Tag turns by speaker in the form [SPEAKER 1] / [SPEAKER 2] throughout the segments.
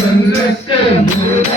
[SPEAKER 1] சொல்லுக்கு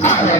[SPEAKER 1] Thank you.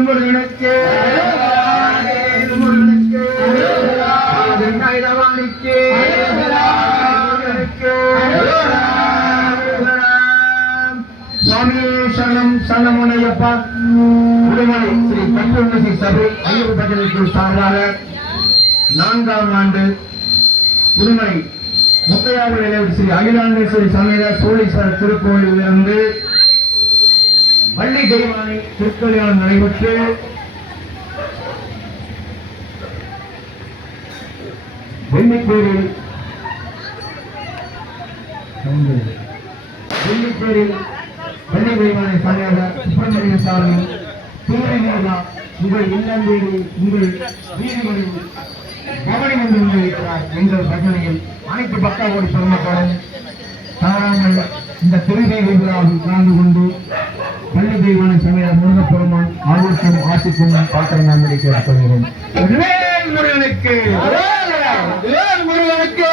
[SPEAKER 1] முருகனுக்கு. முருகனுக்கு. ஐதவாணிக்கு சுவாமி உடுமலை ஸ்ரீ பஞ்சவசி சபை ஐயப்ப பஜனைக்கு சார்பாக நான்காம் ஆண்டு புதுமை முத்தையாவுடைய ஸ்ரீ அகிலாண்டேஸ்வரி சமேத சோழீஸ்வரர் திருக்கோயிலிலிருந்து பள்ளி தெய்வானை திருக்கல்யாணம் நடைபெற்று வெள்ளிப்பேரில் வெள்ளிப்பேரில் பள்ளி தெய்வானை சமேத சுப்பிரமணிய சாமி தூய்மையா உங்கள் இல்லம் உங்கள் வீடுகளில் கவனம் என்று கொண்டிருக்கிறார் எங்கள் பிரச்சனையில் அனைத்து பக்தகோடி பெருமக்களும் இந்த திருதை விழாவில் கலந்து கொண்டு பள்ளி தெய்வான சமையல் முருகப்பெருமான் ஆர்வத்தும் ஆசிக்கும் பாத்திரம் நாம் கேட்டுக்கொள்கிறோம் முருகனுக்கு முருகனுக்கு.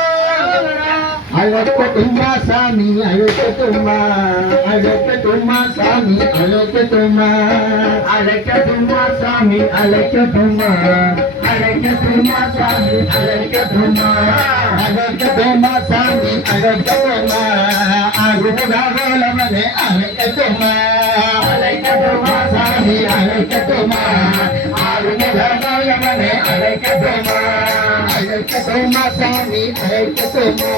[SPEAKER 1] அழகட்டுமா சாமி அழகட்டுமா அழகட்டுமா சாமி அழகட்டுமா அழகட்டுமா சாமி அழகட்டுமா அழகட்டுமா சாமி அழகட்டுமா அழகட்டுமா சாமி அழகட்டுமா அருமுகவேலவனே அழைக்கட்டுமா அழைக்கட்டுமா சாமி அழகட்டுமா அருமுகவேலவனே அழகட்டுமா அழைக்கட்டுமா சாமி அழைக்கட்டுமா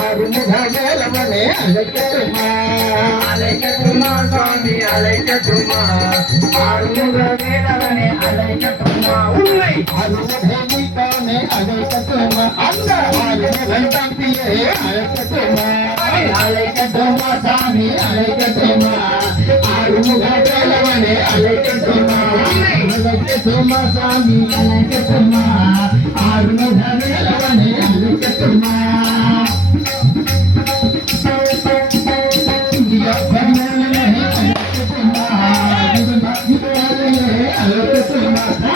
[SPEAKER 1] அருமுகவேலவனே அழைக்கட்டுமா அழைக்கட்டுமா சாமி அழைக்கட்டுமா அருமுகவேலவனே அழைக்கட்டுமா உண்மை அருமுகமே அழைக்கட்டுமா அந்த அருமுகன் தம்பியே அழைக்கட்டுமா அழைக்கட்டுமா சாமி அழைக்கட்டுமா அருமுகவேலவனே அழைக்கட்டுமா அழைக்கட்டுமா சாமி அழைக்கட்டுமா அருமுகவேலவனே அழைக்கட்டுமா அழைக்கட்டுமா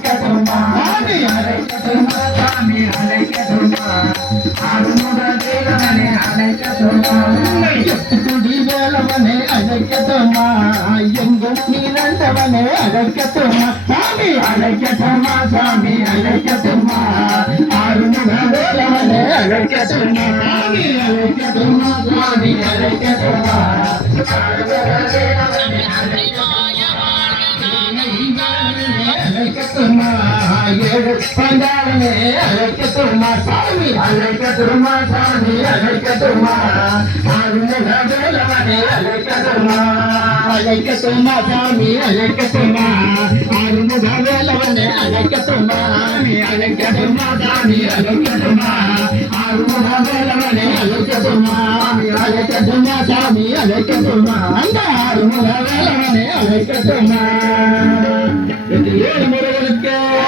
[SPEAKER 1] அழைக்கட்டுமா? சாமி அழைக்கட்டுமா? சாமி அழைக்கட்டுமா? ஆறுமுக வேலவனே அழைக்கட்டுமா? உண்மை குடிவேலவனே அழைக்கட்டுமா? எங்கும் அழைக்கட்டுமா? சாமி அழைக்கட்டுமா? சாமி அழைக்கட்டுமா? வேலவனே அழைக்கட்டுமா? சாமி அழைக்கட்டுமா? சாமி அழைக்கட்டுமா? அழைக்கட்டுமா? ஏழு பண்டாரனே அழைக்கட்டுமா சாமி அழைக்கட்டுமா சாமி அழைக்கட்டுமா ஆறுமுக வேலவனே அழைக்கட்டுமா அழைக்கட்டுமா சாமி அழைக்கட்டுமா ஆறுமுக வேலவனே அழைக்கட்டுமா சாமி அழைக்கட்டுமா சாமி அழைக்கட்டுமா ஆறுமுக வேலவனே அழைக்கட்டுமா சாமி அழைக்கட்டுமா சாமி அழைக்கட்டுமா அந்த ஆறுமுக வேலவனே அழைக்கட்டுமா இந்த ஏழு Yeah.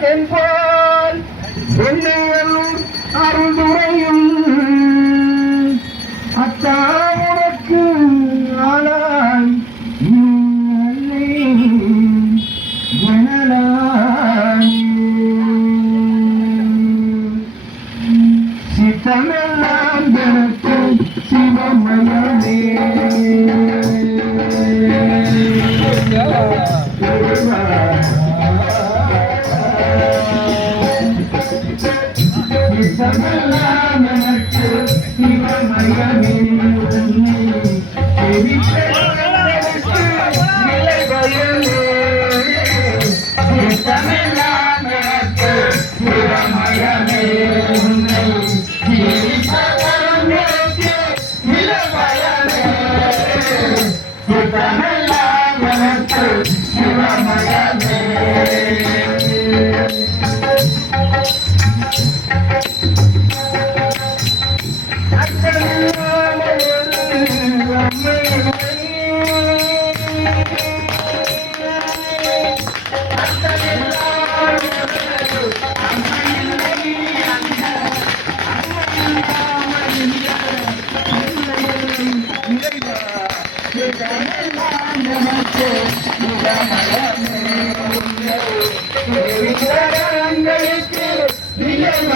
[SPEAKER 1] temple.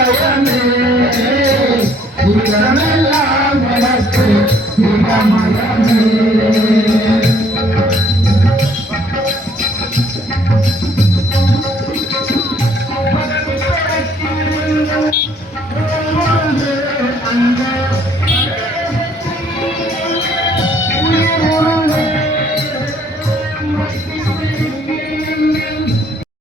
[SPEAKER 1] Yeah.